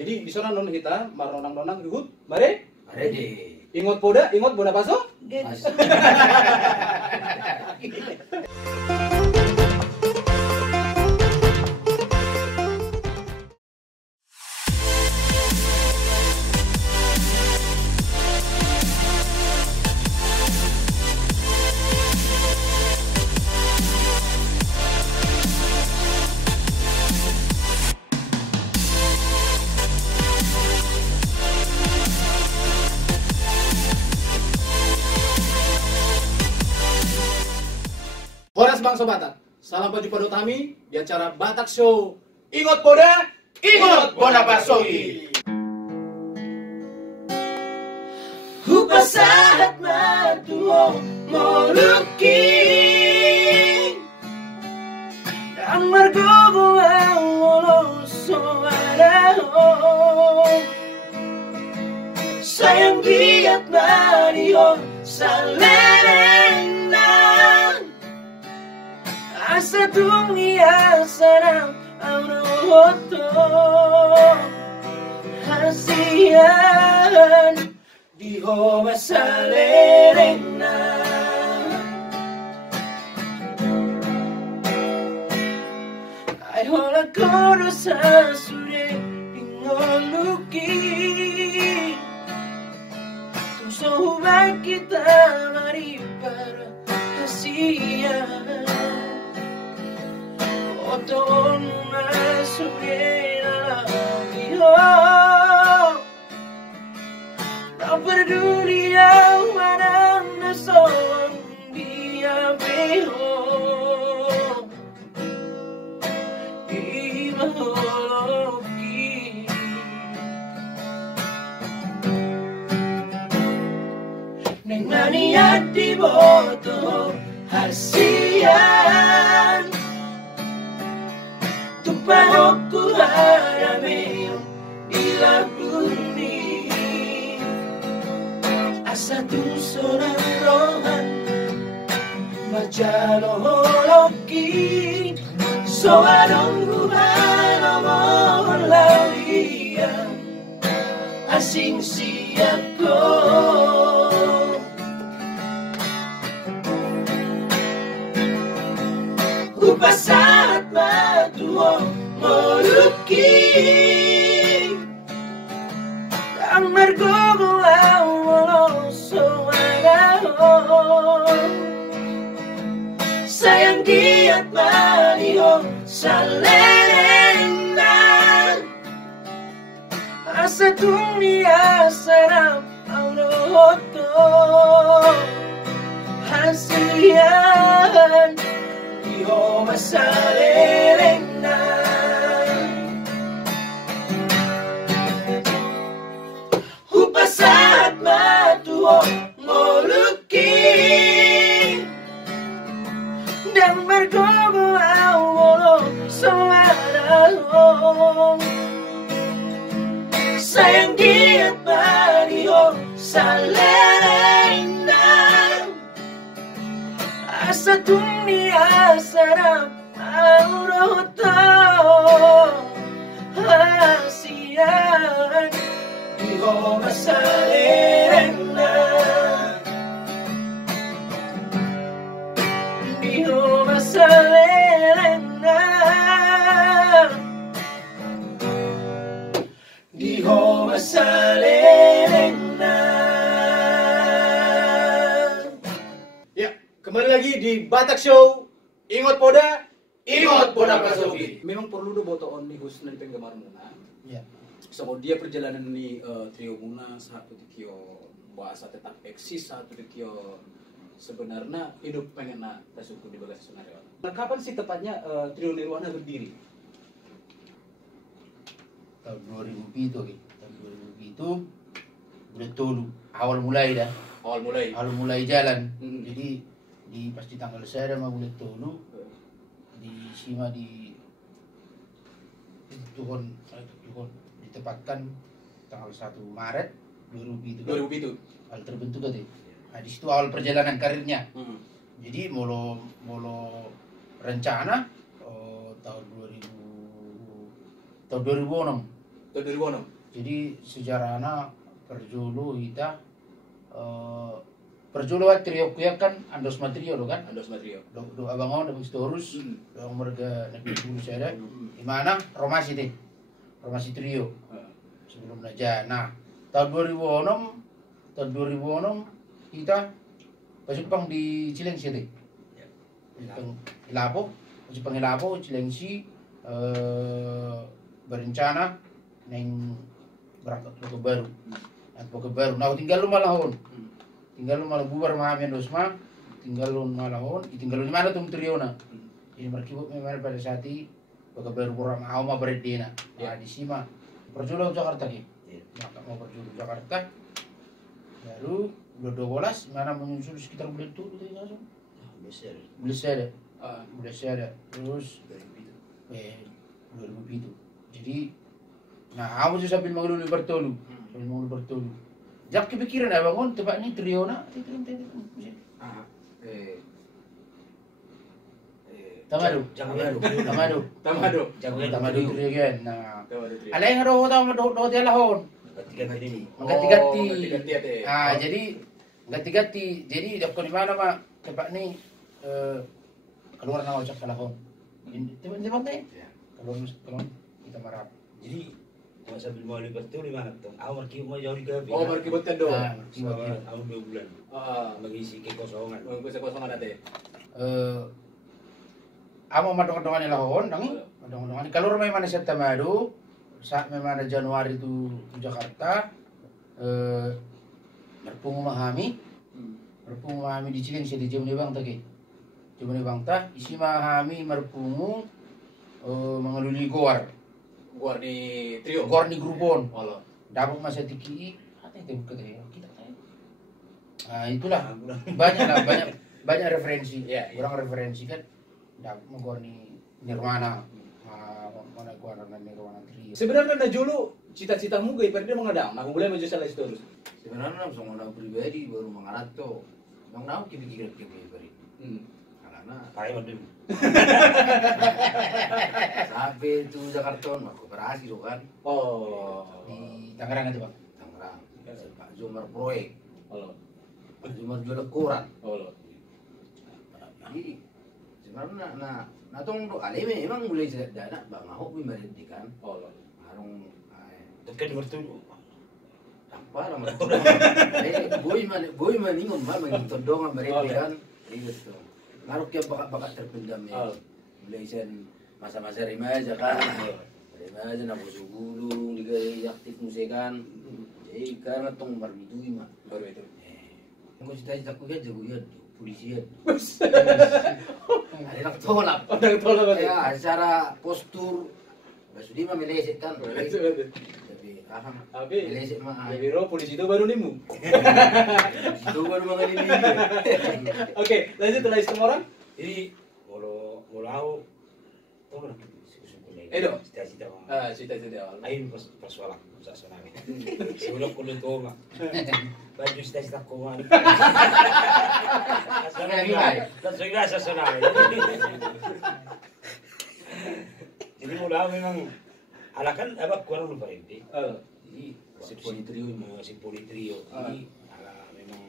Jadi di sana non kita maronang-nonang ribut, mare? Ready. Ingot poda, ingot boda paso? Mas. Horas Bangsa Batak. Salam berjumpa kami di acara Batak Show. Ingot poda, ingot boda pasogi. Hupasahat matuo moluki ang margogo ang woloso araho sayang di at mariho sa lereng na asa dunia sarang ang rohoto hasiyan di ho masalereng na ay hola koro sa sure ingoluki tuso hubay kita maripara hasiyan oton na sure na iho tak peduli yang mana nasong dia beho di maholoki neng maniat di boto hasian tupahoku harameo bila bumi asa tu sorang rohan majalo holoki so adong rumah mohon lawian asing siapko upasat matuo moluki ang margogo ang woloso araho sayang di at mariho sa lereng na asa dunia sarap ang rohoto hasiyan di ho masalereng na hupasahat matuo moluki dan margogo ang woloso araho sayang di at mariho sa lereng na asa dunia sarap ang rohoto hasiyan di ho masalereng na di ho masalereng na di ho masalereng na. Ya, kembali lagi di Batak Show. Ingot poda, ingot boda pasogi. Memang perlu do boto on nih khususnya di penggemar Muna. Ya. So dia perjalanan nih trio Muna satu tikio bahasa tetap eksis satu tikio sebenarnya hidup pengen na tasuku di bagasi senario. Nah, kapan sih tepatnya trio Nirwana berdiri? Tahun 2000 itu gitu. Tahun 2000 itu udah tuh awal mulai dah. Awal mulai jalan. Hmm. Jadi pas di tanggal saya mau mulai tolu di Sima di Tuhon ditempatkan tanggal 1 Maret 2000 itu. Hal terbentuk tadi. Nah, di situ awal perjalanan karirnya. Jadi molo rencana tahun 2006 Tahun 2006. Jadi sejarahnya perjulu kita perjulu trio kuya kan andos matrio lo kan. Andos Matrio. Do abangon do storus do merga negeri dulu saya di mana Romasi deh. Romasi trio sebelum aja. Nah, tahun 2006 kita pasipang di Cilengsi deh. Ilapo, pasipang Ilapo, Cilengsi berencana neng berangkat ke baru. Ke baru. Nah, tinggal lu malahon. Tinggal lu malah bubar mahamin dosma, tinggal lu malahon, tinggal lu di mana tuh trio na. Jadi merkibut memang pada saat itu ke baru kurang mau mah beredena. Nah, di sima perjulu Jakarta ki. Maka mau perjulu Jakarta. Baru 12 mana menyusul sekitar bulan itu langsung. Belum ada. Terus 2007. Jadi nah, aku juga sambil mengeluh bertolu. Jak kepikiran abang tebak ni trio na. Tamado. Trio kan. Nah, alay nga do dia lahon. Ganti-ganti. Ah, jadi ganti-ganti. Jadi dak ko di mana mah tebak ni keluar nama ucap lahon. Di mana? Keluar kita marah. Jadi kalau sambil mau libertur di mana tuh? Aku mau jauh di gabi. Oh, markibot kan do. Aku 2 bulan. Mengisi kekosongan. Kekosongan ate. Amo madong-madongan lahon, nangi. Madong-madongan. Kalau rumah mana sa Tamado, saat memang Januari itu di Jakarta, berpungu mahami di Cilengsi di Jemuni Bang tadi. Jemuni Bang ta, isi mahami merpungu mengeluli Goar di trio. Goar di Grupon. Allah. Dapat masa tiki, apa itu kita tahu. Nah, itulah banyak referensi. Kurang referensi kan. Dapat Goar di Nirwana. Mana Goar dengan Nirwana trio. Sebenarnya na julu cita-citamu gay perde mengadang. Aku mulai maju salah terus. Sebenarnya langsung orang pribadi baru mengarat tuh. Yang tahu kira-kira beri. Karena Pakai modem. sampai itu Jakarta mah kooperasi tuh kan Di Tangerang itu Bang. Tangerang. Pak Zumar proyek. Allah. Pak Zumar jual koran. Allah. Jadi sebenarnya nah tong do aleme emang mulai dana bang Ahok memberhenti kan. Allah. Harung Tekan bertemu. apa nama boy maningon mal mangitod dong berhenti kan. Gitu. Ngaruh yang bakat terpendam ya. Mulai sen masa-masa remaja kan. Remaja na busuk gulung digaya aktif musikan. Jadi karena tong barbidui mah. Baru itu. Aku cita-cita aku kan jago ya polisian. Ada nak tolak. Orang tolong Ya, secara postur Basudi mah meleset kan. Tapi meleset mah. Jadi roh polisi itu baru nimu. Itu baru mengenai ini. Oke, lanjut lagi semua orang. Jadi kalau aku tahu lah. Edo. Cita-cita mah. Cita-cita awal. Ayo persoalan sa tsunami. Sebelum kulo to mah. Baju cita-cita ko mah. Sa tsunami. Jadi mula memang alakan abak kurang lupa ini. Jadi si Politrio. Jadi memang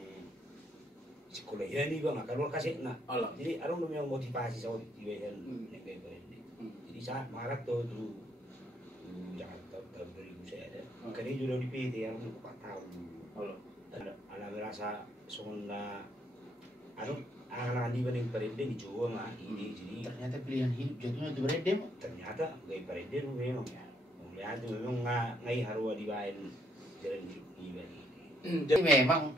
sekolah ini bang kalau kasih nak. Jadi ada memang motivasi saya di bagian yang kayak ini. Jadi saya marah tuh dulu Jakarta tahun 2000 saya ada. Karena juga di PT yang 4 tahun. Ala merasa sungguh anak di banding perede di Jawa mah ini jadi Ternyata pilihan hidup jatuhnya itu beredem. ternyata gaya perede memang ya. Ya itu memang ngai harus dibain jalan hidup ini. Jadi memang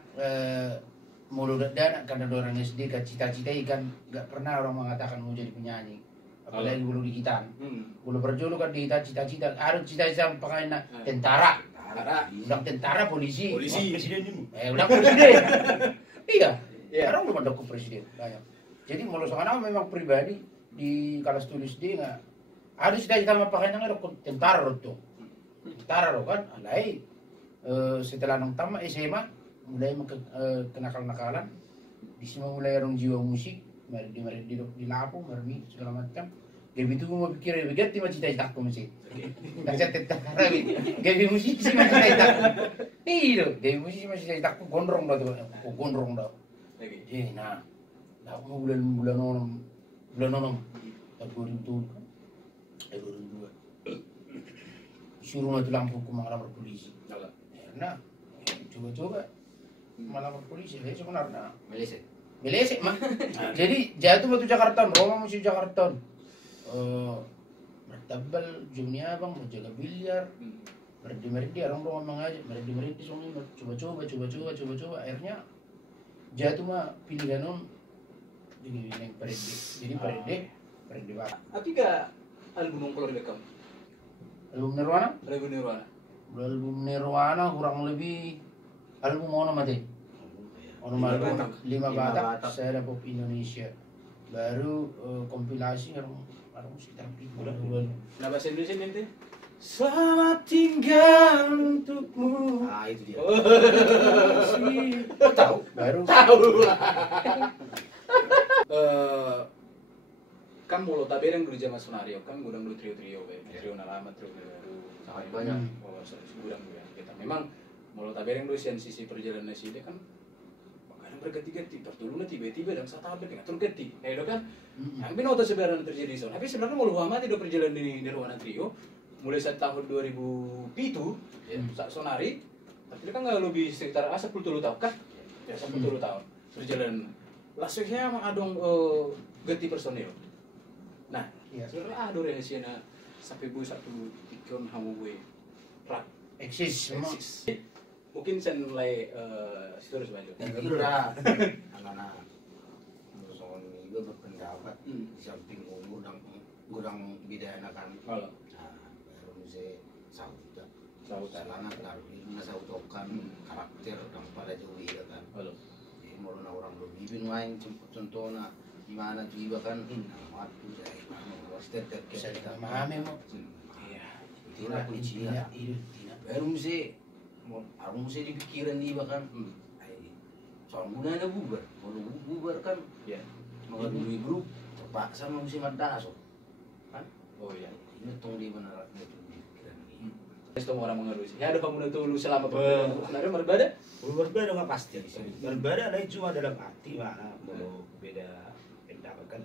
mulu dana karena orang SD kan cita-cita kan nggak pernah orang mengatakan mau jadi penyanyi. Apalagi bulu di kita. Bulu berjulu kan di cita-cita harus cita-cita pakai tentara. Udah tentara polisi. Presiden ini. Udah presiden. Iya. Orang belum ada ke presiden banyak. Jadi mulut sana memang pribadi di kelas tulis dia nggak ada cita-cita mau pakai nang ada tentara tuh. Tentara loh kan. Alai setelah nang tamat SMA mulai kenakal-nakalan di sini mulai orang jiwa musik di lapu marmi segala macam Gabi itu mau pikir begitu mah cita-citaku masih. Kacetet karawi. Gabi musisi mah cita-citaku. Iya, gabi musisi mah cita-citaku gondrong dah tuh. Gondrong dah. Jadi nah, mau bulan orang tahun 2007 kan? 2002. Disuruh nanti lampu ku melamar polisi. Nah, coba-coba melamar polisi. Saya sebenarnya Melesek mah. Jadi jatuh batu Jakarta, Roma musuh Jakarta. Bertabal jumnya bang mau jaga biliar. Meredi orang Roma mengajak, meredi semua coba. Akhirnya jatuh mah pilihan jadi yang Parede. Jadi Parede banget. Tapi gak album yang keluar rekam? Album Nirwana? Album Nirwana kurang lebih album mana mati? Ono album 5 Batak, saya Pop Indonesia. Baru kompilasi orang sekitar bulan. Nah bahasa Indonesia nanti? Selamat tinggal untukmu. Ah itu dia. Tahu? Baru. Kan mulut tabereng dulu zaman Sonario, kan gudang dulu trio lama, trio baru. Sangat banyak. Oh, gudang ya kita. Memang mulut tabereng dulu sisi perjalanan sih dia kan kadang berganti-ganti. Pertulungan tiba-tiba dan saat apa dengan terganti. Itu kan. Yang binota sebenarnya terjadi so. Tapi sebenarnya mulut lama tidak perjalanan di Nirwana Trio. Mulai saat tahun 2007 saat Sonari, tapi kan nggak lebih sekitar 10 tahun kan? Ya 10 tahun perjalanan. Lasuknya emang adong ganti personil. Nah, sebenarnya ada relasinya sampai bu satu tikon hamuwe rak Eksis. mungkin saya mulai terus lanjut. Kira anak-anak soal juga berpendapat di samping gudang bidana kan. Baru saya saut sangat lalu ini sautokan karakter dan pada jauh dia kan. Jadi mau orang lebih main contohnya gimana juga kan. Waktu saya wasted Saya memahami mau. Iya. Itulah kuncinya. Baru mesti dipikiran dia kan. Soal gunanya bubar, kalau bubar kan mengadui grup terpaksa mesti madaso kan. Oh iya. Ini tong di mana itu pikiran ini. Semua orang mengeluh. Ya ada kamu dulu selama perjalanan berbeda. Berbeda nggak pasti. Berbeda lah cuma dalam arti mana mau beda pendapat kan.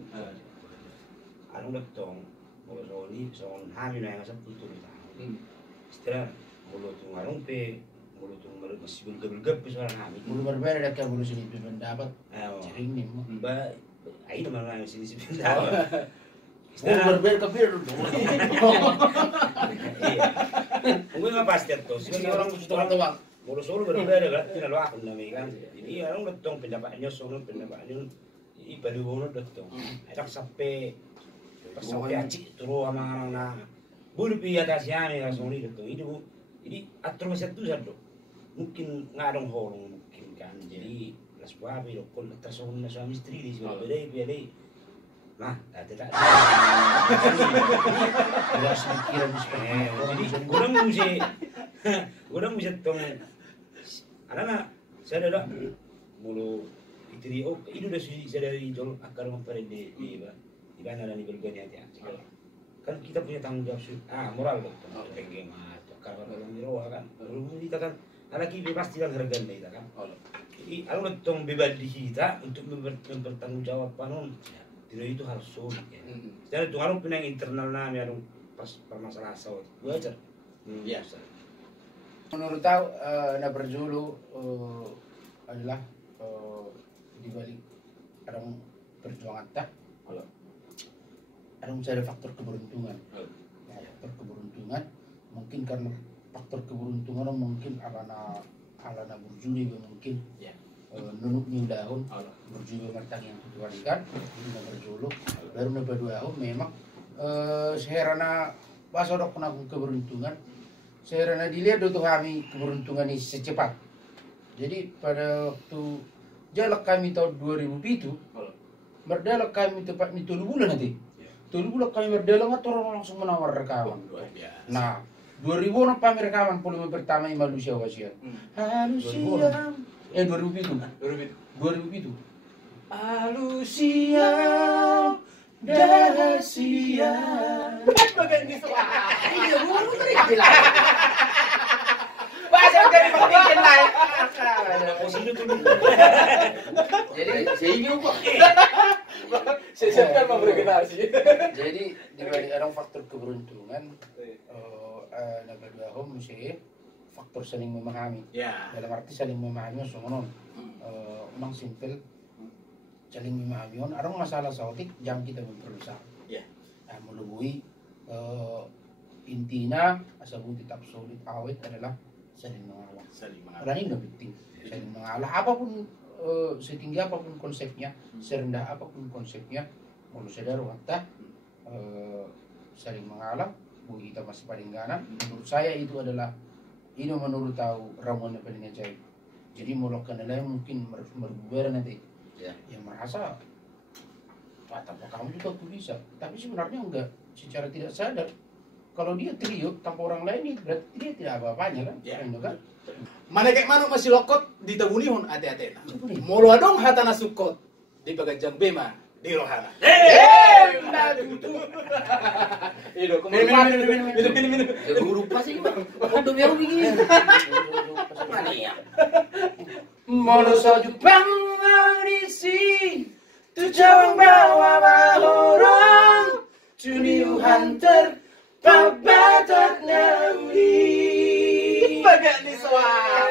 Anu letong kalau soal hamil yang asal betul tahun. Setelah mulut ngarung pe mulut masih bergab soal hamil. Mulu berbeda dekat mulu sini pendapat. Cering nih mau. Mbak, ayo mana yang sini pendapat. Berbeda kafir dulu. Iya. Mungkin nggak pasti tuh. Sebenarnya orang tua mulut solo berbeda kan. Tidak lo aku namanya kan. Jadi orang letong pendapatnya solo pendapatnya ibadah wono letong. Ada sampai acik terus sama orang bulu pi atasnya nih langsung itu jadi atur masih itu satu mungkin ngadong horong mungkin kan jadi las babi dokon tersohon suami istri di sini beda nah tidak Tidak jadi kurang bisa tong anak saya ada mulu itu dia itu udah saya dari jol akar memperede di mana dan berganya aja. Kan kita punya tanggung jawab moral dong. Pengen karena orang Jawa kan. Lalu kita kan anak kita pasti kan harganya kita kan. Jadi kalau tong bebas di kita untuk mempertanggung jawab panon tidak itu harus sulit ya. Jadi itu harus punya internal namanya dong pas permasalahan sawit. Wajar. Biasa. Menurut tahu na berjulu adalah di balik orang perjuangan tak ada misalnya faktor keberuntungan. Faktor keberuntungan mungkin karena faktor keberuntungan mungkin alana berjudi mungkin nunuknya daun berjudi mertang yang tujuan kan itu berjuluk baru nambah 2 tahun memang seherana pas ada kena keberuntungan seherana dilihat untuk kami keberuntungan ini secepat jadi pada waktu jalak kami tahun 2007 berdalak kami tepat di 3 bulan nanti 3 bulan kami berdalak orang langsung menawar rekaman. Nah 2000 pamer rekaman volume pertama yang manusia wasiat. Manusia 2007. 2007. Manusia rahasia. Bagian di soal. Iya, gua tadi bilang. Bahasa dari bikin lah. Posisi itu Jadi saya bingung kok. Saya kan mau bergenerasi. Jadi dibalik ada faktor keberuntungan, naga dua home mesti faktor saling memahami. Ya. Dalam arti saling memahami soalnya memang simpel saling memahami. Orang masalah sautik jangan kita memperluas. Ya. Nah, melubui intinya asal tetap solid awet adalah saling mengalah. Saling mengalah. Orang ini nggak penting saling mengalah apapun setinggi apapun konsepnya, serendah apapun konsepnya, mau sadar waktu saling mengalah. Bu kita masih paling ganas. Menurut saya itu adalah ini menurut tahu ramuan yang paling ajaib. Jadi melakukan lain mungkin berubah nanti. Ya. Yang merasa tanpa kamu juga aku bisa, tapi sebenarnya enggak secara tidak sadar. Kalau dia trio tanpa orang lain itu berarti dia tidak apa-apanya kan? Ya. Kan? Mana kayak mana masih lokot di tabunihon ate-atena. Molo adong hatana sukot di bagajang bema di rohana. Itu minum. Ya guru pasti Pak. Udah biar begini. Mana ya? Mono soju pangisi tu jawang bawa bahorong Juni hunter pabatat naudi. Bagian di soal.